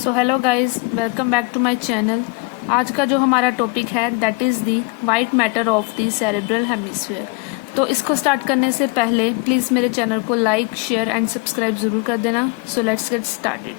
So hello guys, welcome back to my channel. आज का जो हमारा टॉपिक है that is the white matter of the cerebral hemisphere. तो इसको स्टार्ट करने से पहले प्लीज़ मेरे चैनल को लाइक, शेयर एंड सब्सक्राइब ज़रूर कर देना। So let's get started.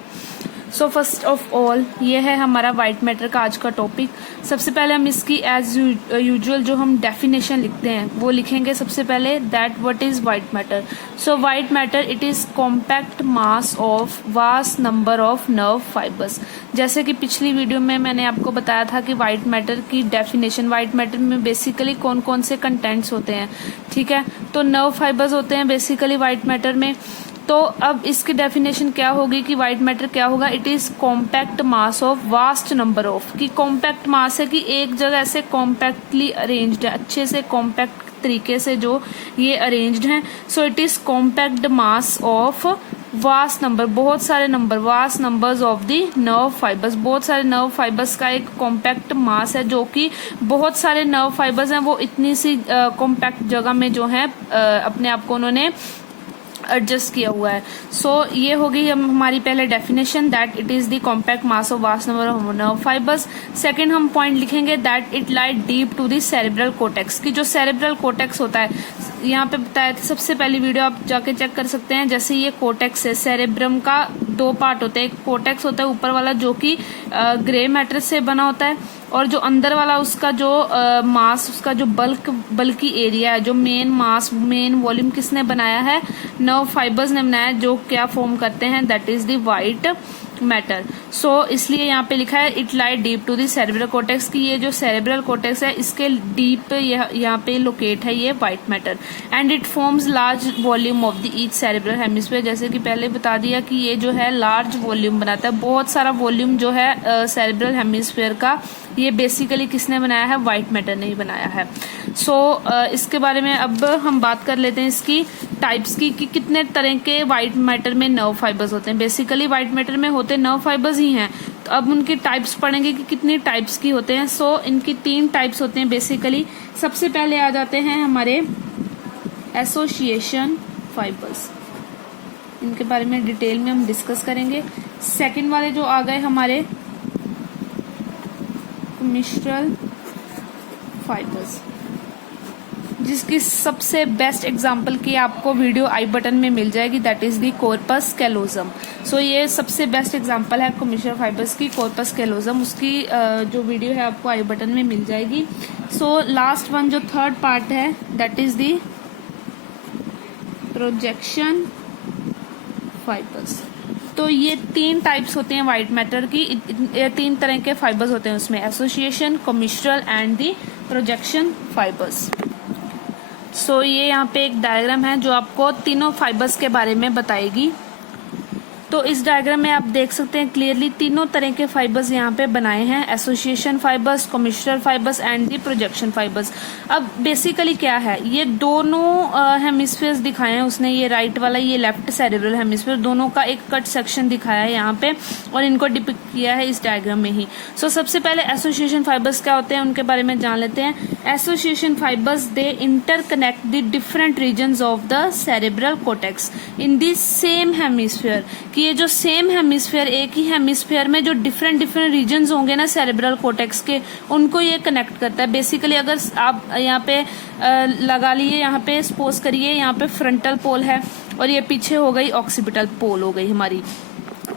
So first of all ये है हमारा वाइट मैटर का आज का टॉपिक। सबसे पहले हम इसकी एज यूजुअल जो हम डेफिनेशन लिखते हैं वो लिखेंगे सबसे पहले that what is white matter. So white matter it is compact mass of vast number of nerve fibres. जैसे कि पिछली वीडियो में मैंने आपको बताया था कि वाइट मैटर की डेफिनेशन, वाइट मैटर में बेसिकली कौन कौन से कंटेंट्स होते हैं, ठीक है। तो नर्व फाइबर्स होते हैं बेसिकली वाइट मैटर में। तो अब इसकी डेफिनेशन क्या होगी कि वाइट मैटर क्या होगा, it is compact mass of vast number of. कि कॉम्पैक्ट मास है कि एक जगह ऐसे कॉम्पैक्टली अरेंज्ड है, अच्छे से कॉम्पैक्ट तरीके से जो ये अरेंज्ड हैं। So it is compact mass of vast number, बहुत सारे number, vast numbers of the nerve fibres. बहुत सारे नर्व फाइबर्स का एक कॉम्पैक्ट मास है, जो कि बहुत सारे नर्व फाइबर्स हैं वो इतनी सी कॉम्पैक्ट जगह में जो है अपने आप को उन्होंने एडजस्ट किया हुआ है। सो ये होगी हमारी पहले definition that it is the compact mass of vast number of nerve fibres. Second हम पॉइंट लिखेंगे that it lie deep to the cerebral cortex. की जो सेरेब्रल कोर्टेक्स होता है, यहाँ पे बताया था सबसे पहली वीडियो, आप जाके चेक कर सकते हैं। जैसे ये कोर्टेक्स है, सेरेब्रम का दो पार्ट होते हैं। एक कोर्टेक्स होता है ऊपर वाला जो कि ग्रे मैटर से बना होता है, और जो अंदर वाला उसका जो मास, उसका जो बल्कि एरिया है, जो मेन मास, मेन वॉल्यूम किसने बनाया है, नर्व फाइबर्स ने बनाया है, जो क्या फॉर्म करते हैं that is the white matter. So इसलिए यहाँ पे लिखा है it lie deep to the cerebral cortex. की ये जो सेरेब्रल कोर्टेक्स है इसके डीप यहाँ पे लोकेट है ये white matter. And it forms large volume of the each cerebral hemisphere. जैसे कि पहले बता दिया कि ये जो है लार्ज वॉल्यूम बनाता है, बहुत सारा वॉल्यूम जो है सेरेब्रल हेमिस्फीयर का, ये बेसिकली किसने बनाया है, वाइट मैटर ने ही बनाया है। सो इसके बारे में अब हम बात कर लेते हैं इसकी टाइप्स की, कि कितने तरह के वाइट मैटर में नर्व फाइबर्स होते हैं। बेसिकली वाइट मैटर में होते नर्व फाइबर्स ही हैं। तो अब उनके टाइप्स पढ़ेंगे कि कितनी टाइप्स की होते हैं। सो इनकी 3 टाइप्स होते हैं बेसिकली। सबसे पहले आ जाते हैं हमारे एसोसिएशन फाइबर्स, इनके बारे में डिटेल में हम डिस्कस करेंगे। सेकंड वाले जो आ गए हमारे कॉम्मिशनल फाइबर्स, जिसकी सबसे बेस्ट एग्जांपल की आपको वीडियो आई बटन में मिल जाएगी, that is the corpus callosum. So ये सबसे बेस्ट एग्जांपल है कॉम्मिशनल फाइबर्स की, कॉर्पस कैलोजम। उसकी जो वीडियो है आपको आई बटन में मिल जाएगी। सो लास्ट वन जो थर्ड पार्ट है that is the projection fibres. तो ये 3 टाइप्स होते हैं व्हाइट मैटर की, 3 तरह के फाइबर्स होते हैं उसमें, association, commissural and the projection fibres. So ये यहाँ पे एक डायग्राम है जो आपको तीनों फाइबर्स के बारे में बताएगी। तो इस डायग्राम में आप देख सकते हैं क्लियरली तीनों तरह के फाइबर्स यहाँ पे बनाए हैं, association fibres, commissural fibres and the projection fibres. अब बेसिकली क्या है, ये दोनों हेमिस्फीयर्स दिखाए हैं उसने, ये राइट वाला, ये लेफ्ट सेरेब्रल हेमिस्फीयर, दोनों का एक कट सेक्शन दिखाया है यहाँ पे और इनको डिपिक्ट किया है इस डायग्राम में ही। सो सबसे पहले एसोसिएशन फाइबर्स क्या होते हैं उनके बारे में जान लेते हैं। Association fibres they interconnect the different regions of the cerebral cortex in the same hemisphere. ये जो सेम हेमिस्फीयर, एक ही हेमिस्फीयर में जो डिफरेंट डिफरेंट रीजन्स होंगे ना सेरेब्रल कोर्टेक्स के, उनको ये कनेक्ट करता है। बेसिकली अगर आप यहाँ पे लगा लिए, यहाँ पे सपोज करिए यहाँ पे फ्रंटल पोल है और ये पीछे हो गई ऑक्सीपिटल पोल हो गई हमारी,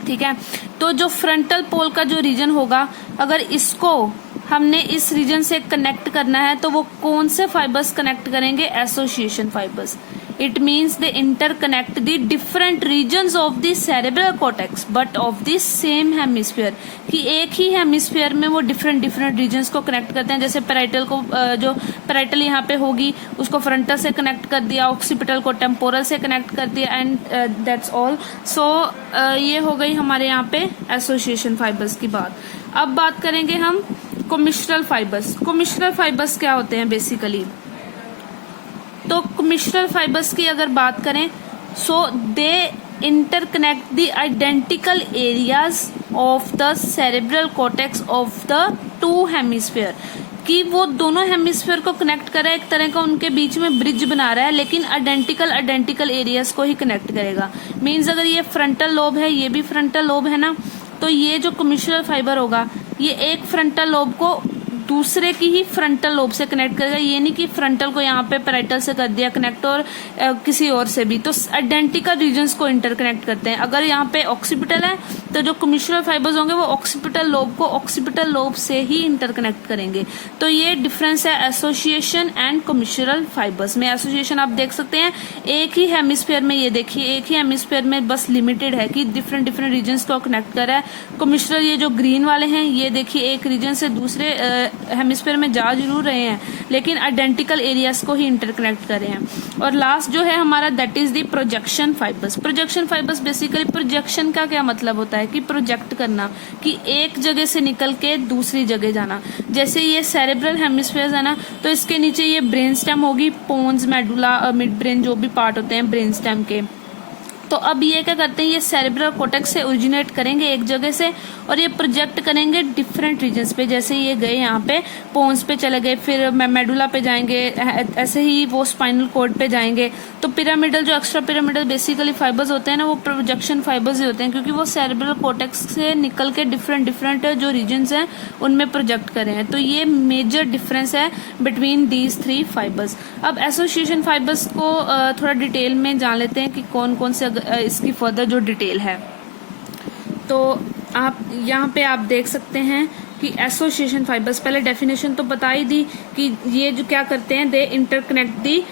ठीक है। तो जो फ्रंटल पोल का जो रीजन होगा, अगर इसको हमने इस रीजन से कनेक्ट करना है तो वो कौन से फाइबर्स कनेक्ट करेंगे, association fibres. It means they interconnect the different regions of the cerebral cortex but of the same hemisphere। कि एक ही हेमिस्फीयर में वो डिफरेंट डिफरेंट रीजन्स को कनेक्ट करते हैं। जैसे पैराइटल को, जो पैराइटल यहाँ पे होगी उसको फ्रंटल से कनेक्ट कर दिया, ऑक्सीपिटल को टेम्पोरल से कनेक्ट कर दिया, एंड दैट्स ऑल। सो ये हो गई हमारे यहाँ पे एसोसिएशन फाइबर्स की बात। अब बात करेंगे हम कॉम्मिशनल फाइबर्स। कॉम्मिशनल फाइबर्स क्या होते हैं बेसिकली, तो कॉम्मिशनल फाइबर्स की अगर बात करें, so they interconnect the identical areas of the cerebral cortex of the 2 hemisphere. कि वो दोनों हेमिस्फीयर को कनेक्ट कर रहा है, एक तरह का उनके बीच में ब्रिज बना रहा है, लेकिन आइडेंटिकल एरियाज को ही कनेक्ट करेगा। मीन्स अगर ये फ्रंटल लोब है, ये भी फ्रंटल लोब है ना, तो ये जो कमिशनल फाइबर होगा ये एक फ्रंटल लोब को दूसरे की ही फ्रंटल लोब से कनेक्ट करेगा। ये नहीं कि फ्रंटल को यहाँ पे पैराइटल से कर दिया कनेक्ट और किसी और से भी, तो आइडेंटिकल रीजन्स को इंटरकनेक्ट करते हैं। अगर यहाँ पे ऑक्सीपिटल है तो जो कमिशनल फाइबर्स होंगे वो ऑक्सीपिटल लोब को ऑक्सीपिटल लोब से ही इंटरकनेक्ट करेंगे। तो ये डिफरेंस है एसोसिएशन एंड कमिशनल फाइबर्स में। एसोसिएशन आप देख सकते हैं एक ही हेमिस्फीयर में, ये देखिए एक ही हेमिस्फीयर में बस लिमिटेड है कि डिफरेंट डिफरेंट रीजन्स को कनेक्ट कर रहा है। कमिशनल ये जो ग्रीन वाले हैं ये देखिए एक रीजन से दूसरे हेमिस्फीयर में जा जरूर रहे हैं लेकिन आइडेंटिकल एरियाज को ही इंटरकनेक्ट कर रहे हैं। और लास्ट जो है हमारा that is the projection fibres. Projection fibres basically, projection का क्या मतलब होता है कि प्रोजेक्ट करना, कि एक जगह से निकल के दूसरी जगह जाना। जैसे ये सेरेब्रल हेमिस्फीयर है ना, तो इसके नीचे ये ब्रेन स्टेम होगी, पोन्स, मेडुला, मिड ब्रेन जो भी पार्ट होते हैं ब्रेन स्टेम के। तो अब ये क्या करते हैं, ये सेरेब्रल कोर्टेक्स से ओरिजिनेट करेंगे एक जगह से और ये प्रोजेक्ट करेंगे डिफरेंट रीजन्स पे। जैसे ये गए यहाँ पे पोन्स पे चले गए, फिर मेडुला पे जाएंगे, ऐसे ही वो स्पाइनल कॉर्ड पे जाएंगे। तो पिरामिडल जो एक्स्ट्रा पिरामिडल बेसिकली फाइबर्स होते हैं ना, वो प्रोजेक्शन फाइबर्स ही होते हैं क्योंकि वो सेरेब्रल कोर्टेक्स से निकल के डिफरेंट डिफरेंट जो रीजन्स हैं उनमें प्रोजेक्ट कर रहे हैं। तो ये मेजर डिफरेंस है बिटवीन दीज थ्री फाइबर्स। अब एसोसिएशन फाइबर्स को थोड़ा डिटेल में जान लेते हैं कि कौन कौन से इसकी फर्दर जो डिटेल है। तो आप यहाँ पे आप देख सकते हैं कि एसोसिएशन फाइबर्स, पहले डेफिनेशन तो बता ही दी कि ये जो क्या करते हैं, they interconnect the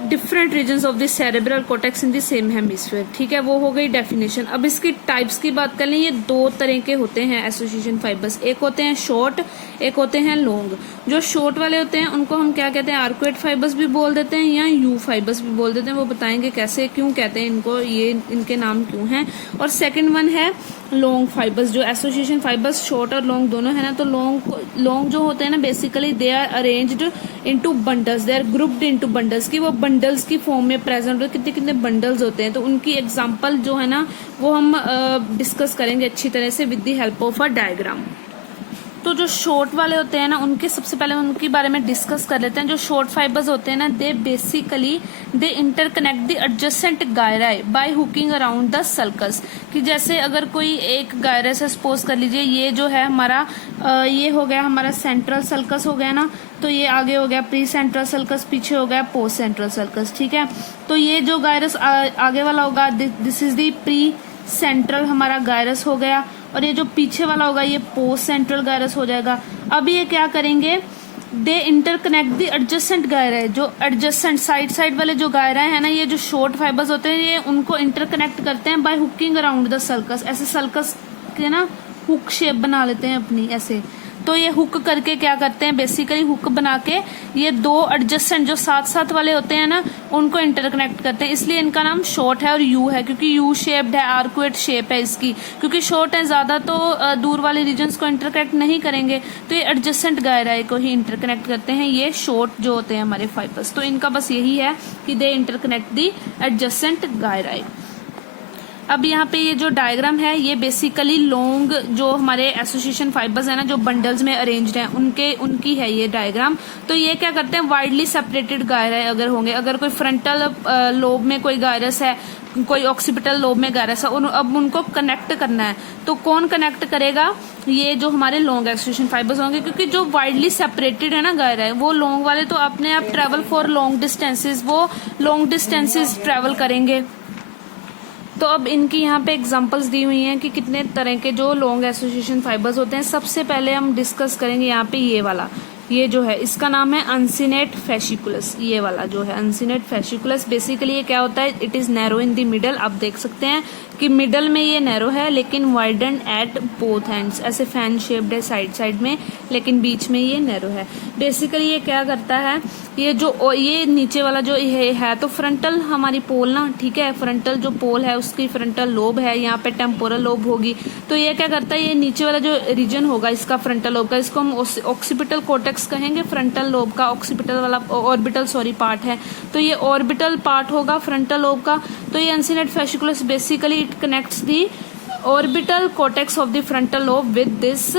different regions of the cerebral cortex in the same hemisphere. ठीक है, वो हो गई डेफिनेशन। अब इसकी टाइप्स की बात कर लें, ये दो तरह के होते हैं एसोसिएशन फाइबर्स। एक होते हैं शॉर्ट, एक होते हैं लॉन्ग। जो शॉर्ट वाले होते हैं उनको हम क्या कहते हैं, आर्कुएट फाइबर्स भी बोल देते हैं या यू फाइबर्स भी बोल देते हैं। वो बताएंगे कैसे, क्यों कहते हैं इनको, ये इनके नाम क्यों हैं। और सेकेंड वन है लॉन्ग फाइबर्स। जो एसोसिएशन फाइबर्स शॉर्ट और लॉन्ग दोनों है ना, तो लॉन्ग जो होते हैं ना basically they are arranged into bundles, they are grouped into bundles, की वो बंडल्स की फॉर्म में प्रेजेंट हो, कितने कितने बंडल्स होते हैं। तो उनकी एग्जांपल जो है ना वो हम डिस्कस करेंगे अच्छी तरह से with the help of a diagram. तो जो शॉर्ट वाले होते हैं ना, उनके सबसे पहले उनके बारे में डिस्कस कर लेते हैं। जो शॉर्ट फाइबर्स होते हैं ना, they basically they interconnect the adjacent gyri by hooking around the sulcus. कि जैसे अगर कोई एक गायरस है, सपोज कर लीजिए ये जो है हमारा ये हो गया हमारा सेंट्रल सल्कस हो गया ना, तो ये आगे हो गया प्री सेंट्रल सल्कस, पीछे हो गया पोस्ट सेंट्रल सल्कस। ठीक है, तो ये जो गायरस आगे वाला होगा this is the pre central हमारा गायरस हो गया, और ये जो पीछे वाला होगा ये पोस्ट सेंट्रल गायरस हो जाएगा। अब ये क्या करेंगे, दे इंटरकनेक्ट द एडजेसेंट गायरा। जो एडजेसेंट साइड वाले जो गायरा है ना, ये जो शॉर्ट फाइबर्स होते हैं ये उनको इंटरकनेक्ट करते हैं by hooking around the sulcus. ऐसे सल्कस के ना हुक शेप बना लेते हैं अपनी ऐसे। तो ये हुक करके क्या करते हैं, बेसिकली हुक बना के ये दो एडजेसेंट जो साथ वाले होते हैं ना उनको इंटरकनेक्ट करते हैं। इसलिए इनका नाम शॉर्ट है और यू है, क्योंकि यू शेप्ड है, आर्कुएट शेप है इसकी। क्योंकि शॉर्ट है ज्यादा तो दूर वाले रीजन्स को इंटरकनेक्ट नहीं करेंगे, तो ये एडजेसेंट गायराई को ही इंटरकनेक्ट करते हैं ये शॉर्ट जो होते हैं हमारे फाइबर्स। तो इनका बस यही है कि दे इंटरकनेक्ट दी एडजेसेंट गायराई। अब यहाँ पे ये जो डायग्राम है ये बेसिकली लॉन्ग जो हमारे एसोसिएशन फाइबर्स है ना, जो बंडल्स में अरेंज्ड हैं उनकी है ये डायग्राम। तो ये क्या करते हैं, वाइडली सेपरेटेड गायरस अगर होंगे, अगर कोई फ्रंटल लोब में कोई गायरस है, कोई ऑक्सीपिटल लोब में गायरस है, अब उनको कनेक्ट करना है, तो कौन कनेक्ट करेगा, ये जो हमारे लॉन्ग एसोसिएशन फाइबर्स होंगे। क्योंकि जो वाइडली सेपरेटेड है ना गायरा है, वो लॉन्ग वाले तो अपने आप ट्रेवल फॉर लॉन्ग डिस्टेंसेज, वो लॉन्ग डिस्टेंसेज ट्रेवल करेंगे। तो अब इनकी यहाँ पे एग्जांपल्स दी हुई हैं कि कितने तरह के जो लॉन्ग एसोसिएशन फाइबर्स होते हैं। सबसे पहले हम डिस्कस करेंगे यहाँ पे ये वाला, ये जो है इसका नाम है अनसिनेट फैसिकुलस। ये वाला जो है अनसिनेट फैसिकुलस, बेसिकली ये क्या होता है, it is narrow in the middle. आप देख सकते हैं कि मिडल में ये नैरो है लेकिन वाइडन एट बोथ एंड्स, ऐसे फैन शेप्ड है साइड में, लेकिन बीच में ये नैरो है। बेसिकली ये क्या करता है, ये नीचे वाला जो है तो फ्रंटल हमारी पोल ना, ठीक है, फ्रंटल जो पोल है उसकी फ्रंटल लोब है, यहाँ पे टेम्पोरल लोब होगी। तो ये क्या करता है, ये नीचे वाला जो रीजन होगा इसका फ्रंटल लोब का, इसको हम ऑक्सीपिटल कोर्टेक्स कहेंगे। फ्रंटल लोब का ऑक्सीपिटल वाला ऑर्बिटल पार्ट है, तो ये ऑर्बिटल पार्ट होगा फ्रंटल लोब का। तो ये uncinate fasciculus basically it connects the orbital cortex of the frontal lobe with this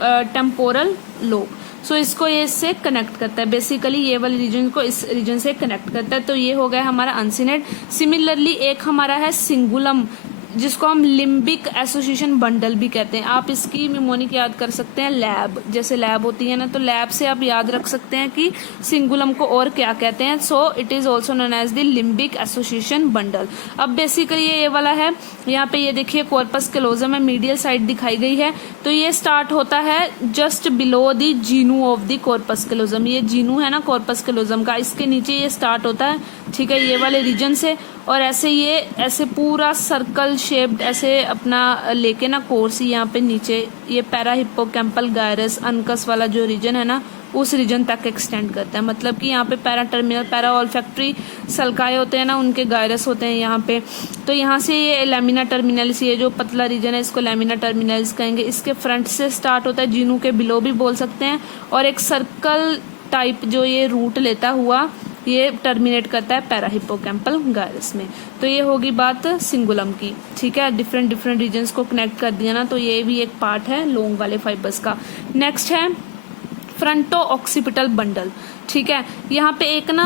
temporal lobe. So इसको ये इससे कनेक्ट करता है, बेसिकली ये वाले रीजन को इस रीजन से कनेक्ट करता है। तो ये हो गया हमारा अनसिनेट। सिमिलरली एक हमारा है सिंगुलम, जिसको हम लिम्बिक एसोसिएशन बंडल भी कहते हैं। आप इसकी निमोनिक याद कर सकते हैं लैब, जैसे लैब होती है ना, तो लैब से आप याद रख सकते हैं कि सिंगुलम को और क्या कहते हैं। So it is also known as the limbic association bundle. अब बेसिकली ये वाला है, यहाँ पे ये देखिए कॉर्पस कैलोजम है, मीडियल साइड दिखाई गई है। तो ये स्टार्ट होता है just below the genu of the corpus callosum. ये जीनू है ना कॉर्पस कैलोजम का, इसके नीचे ये स्टार्ट होता है, ठीक है, ये वाले रीजन से। और ऐसे ये ऐसे पूरा सर्कल शेप्ड ऐसे अपना लेके ना कोर्स यहाँ पे नीचे ये पैरा हिप्पोकैम्पल गायरस अनकस वाला जो रीजन है ना, उस रीजन तक एक्सटेंड करता है। मतलब कि यहाँ पे पैरा टर्मिनल, पैरा ऑल्फैक्टरी सल्काए होते हैं ना, उनके गायरस होते हैं यहाँ पे। तो यहाँ से ये लैमिना टर्मिनलिस, ये जो पतला रीजन है इसको लैमिना टर्मिनलिस कहेंगे। इसके फ्रंट से स्टार्ट होता है, जीनू के बिलो भी बोल सकते हैं। और एक सर्कल टाइप जो ये रूट लेता हुआ ये टर्मिनेट करता है पैरा हिप्पोकैम्पल गायरस में। तो ये होगी बात सिंगुलम की, ठीक है। डिफरेंट रीजन्स को कनेक्ट कर दिया ना, तो ये भी एक पार्ट है लॉन्ग वाले फाइबर्स का। नेक्स्ट है फ्रंटो ऑक्सीपिटल बंडल, ठीक है। यहाँ पे एक ना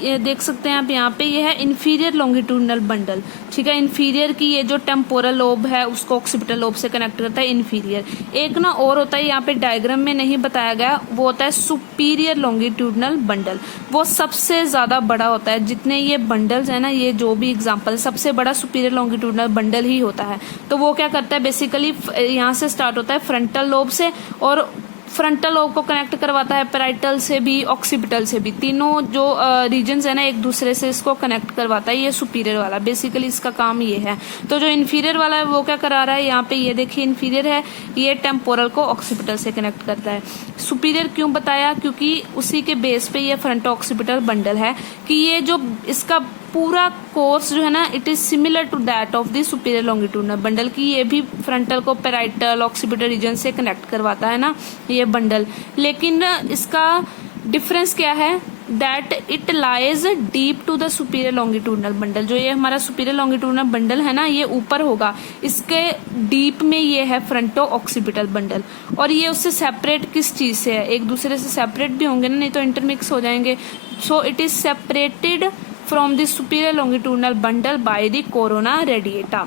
ये देख सकते हैं आप, यहाँ पे ये है इन्फीरियर लॉन्गिट्यूडनल बंडल, ठीक है। इन्फीरियर की ये जो टेम्पोरल लोब है उसको ऑक्सीपिटल लोब से कनेक्ट करता है, इन्फीरियर। एक ना और होता है, यहाँ पे डायग्राम में नहीं बताया गया, वो होता है सुपीरियर लॉन्गिट्यूडनल बंडल। वो सबसे ज्यादा बड़ा होता है, जितने ये बंडल्स है ना, ये जो भी एग्जाम्पल, सबसे बड़ा सुपीरियर लॉन्गिट्यूडनल बंडल ही होता है। तो वो क्या करता है, बेसिकली यहाँ से स्टार्ट होता है फ्रंटल लोब से, और फ्रंटल लोब को कनेक्ट करवाता है पैराइटल से भी, ऑक्सीपिटल से भी। तीनों जो रीजन्स है ना एक दूसरे से इसको कनेक्ट करवाता है ये सुपीरियर वाला, बेसिकली इसका काम ये है। तो जो इन्फीरियर वाला है वो क्या करा रहा है, यहाँ पे ये देखिए इन्फीरियर है, ये टेम्पोरल को ऑक्सीपिटल से कनेक्ट करता है। सुपीरियर क्यों बताया, क्योंकि उसी के बेस पे ये फ्रंटो ऑक्सीपिटल बंडल है, कि ये जो इसका पूरा कोर्स जो है ना, it is similar to that of the superior longitudinal bundle, की ये भी फ्रंटल को पैराइटल ऑक्सीपिटल रीजन से कनेक्ट करवाता है ना ये बंडल। लेकिन इसका डिफरेंस क्या है, that it lies deep to the superior longitudinal bundle. जो ये हमारा सुपीरियर लॉन्गिट्यूडनल बंडल है ना, ये ऊपर होगा, इसके डीप में ये है फ्रंटो ऑक्सीपिटल बंडल। और ये उससे सेपरेट किस चीज से है, एक दूसरे से सेपरेट भी होंगे ना, नहीं तो इंटरमिक्स हो जाएंगे। सो it is separated from the superior longitudinal bundle by the corona radiata,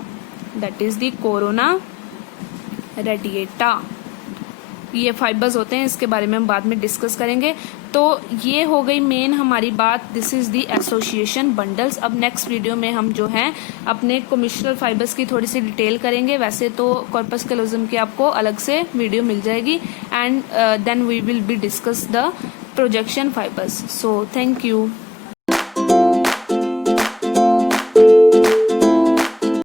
that is the corona radiata। ये फाइबर्स होते हैं, इसके बारे में हम बाद में डिस्कस करेंगे। तो ये हो गई मेन हमारी बात, this is the association bundles. अब नेक्स्ट वीडियो में हम जो है अपने कॉमिशनल फाइबर्स की थोड़ी सी डिटेल करेंगे। वैसे तो कॉर्पस कैलोजम की आपको अलग से वीडियो मिल जाएगी, and then we will be discuss the projection fibres. So thank you.